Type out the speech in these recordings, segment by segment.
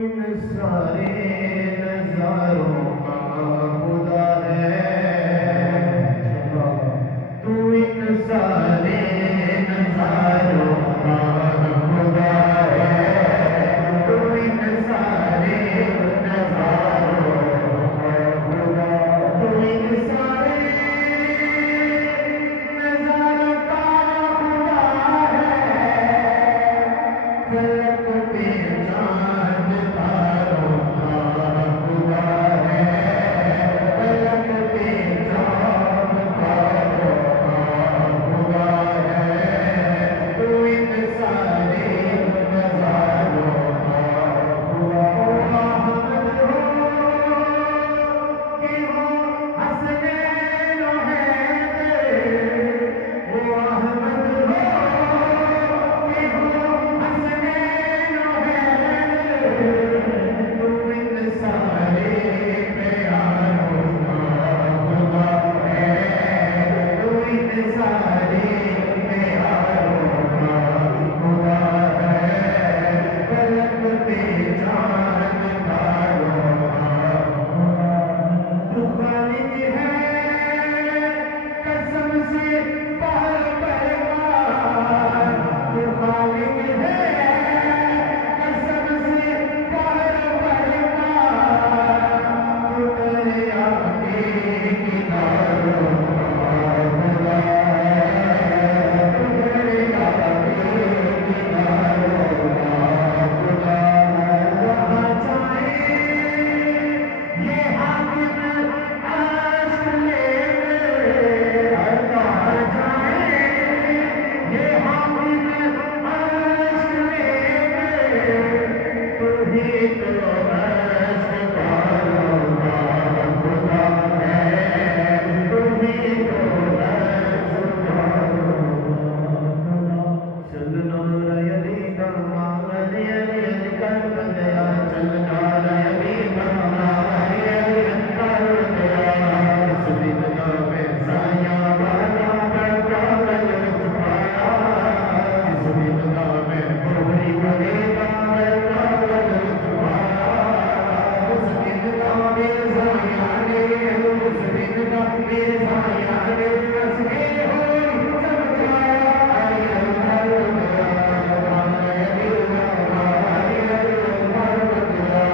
इन सारे नजारों का खुदा है, तू इन सारे नजारों का खुदा है, तू इन सारे नजारों का खुदा, तू इन सारे नजारों का खुदा है, फलक पे चांद तारों का खुदा है, फलक पे चांद तारों का खुदा है, तू इन सारे नजारों का खुदा। अहमद हो कि हो हसनैन ओ हैदर, वो अहमद हो कि हो हसनैन ओ हैदर, तू इन सारे प्यारों का खुदा है, तू इन सारे प्यारों का खुदा है, फलक पे चांद तारों का खुदा। तू खालिक है कसम से पहर पहरवार, तू खालिक है कसम से पहर पहरवार, तू दरिया के किनारों का खुदा है, तू दरिया के किनारों का खुदा है। जहाँ जाए ये हाकिम अर्श लेकर, जहाँ जाए ये हाकिम अर्श लेकर, तू ही तो अर्श वालों का खुदा है, तू ही तो अर्श वालों का खुदा। चलना अली कमा अली अली अली कर बंदया, चलना अली कमा अली अली कर बंदया, इस दिन का मैं साया वाला बड़ा गल छुपाया, इस दिन का मैं गोरी वाले का बड़ा गल छुपाया, उस दिन का मेरे साया ने, उस दिन का मेरे साया ने बस के होई समझाया, अरे कर बंदया अली कमा अली अली कर बंदया,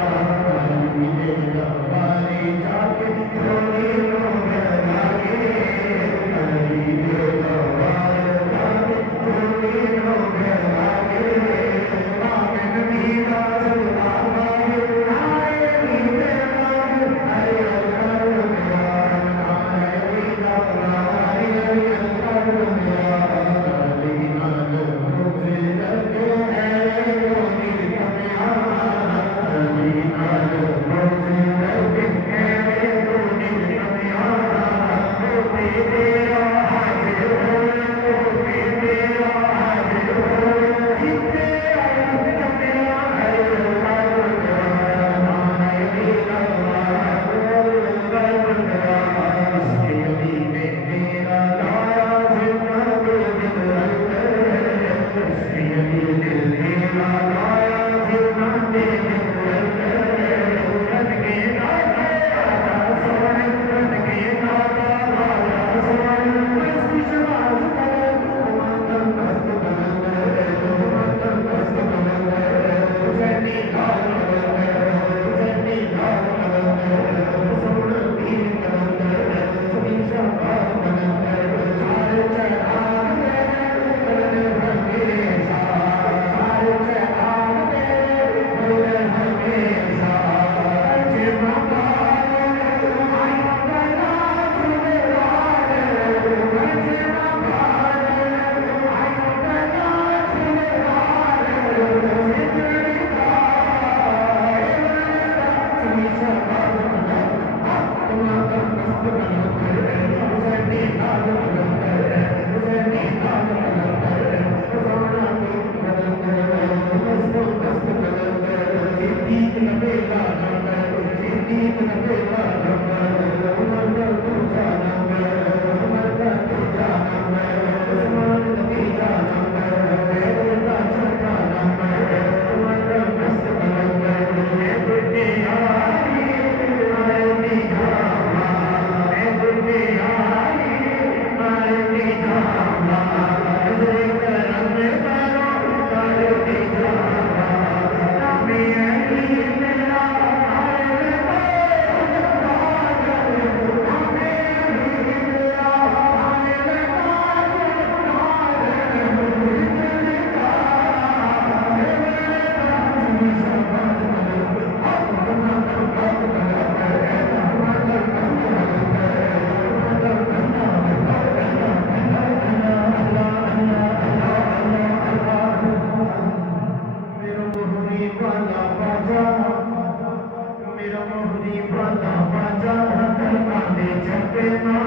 अली तेरा वाली जाके थोड़ी रोग लागे, अली तेरा वाली जाके थोड़ी रोग लागे, आमिन मीरा सल्लल्लाहु अलैहि वसल्लम, अरे कर बंदया अली मीरा अली कर बंदया, अली नाल रोज़े लगे है रोनी कमिया, अली नाल रोज़े लगे है रोनी कमिया, होते तेरा हाजिर हो, होते तेरा हाजिर हो, जिते आए कमिया है कर बंदया, अली कर बंदया, इसके अली ने तेरा लाया जिन्ना के दिल अंदर, इसके अली ने तेरा लाया जिन्ना के दिल अंदर, रन के नाता आजा सोन, रन के नाता आजा सोन, इसकी शबाज कर तुमंदन मस्त कलंदर, तुमंदन मस्त कलंदर, हुसैनी लाल कलंदर, हुसैनी लाल कलंदर, सोन पीर कलंदर, सुनी शबाज कलंदर, चार चराग तेरे बरन हमेशा, चार चराग तेरे बरन हमेशा, जिमा पार आई बना झुमरार, जिमा पार आई बना झुमरार, जिंदड़ी का सुनी शबाज कलंदर, तुमंदन मस्त कलंदर, हुसैनी लाल कलंदर, हुसैनी लाल कलंदर, सोना पीर कलंदर, मस्त मस्त कलंदर, सिद्दीक नबेला नंबर, सिद्दीक नबेला नंबर, उमर का दूजा नंबर, उमर का दूजा नंबर, उस्मान का तीजा नंबर, हैदर का चौथा नंबर, उमर का मस्त कलंदर, के नाम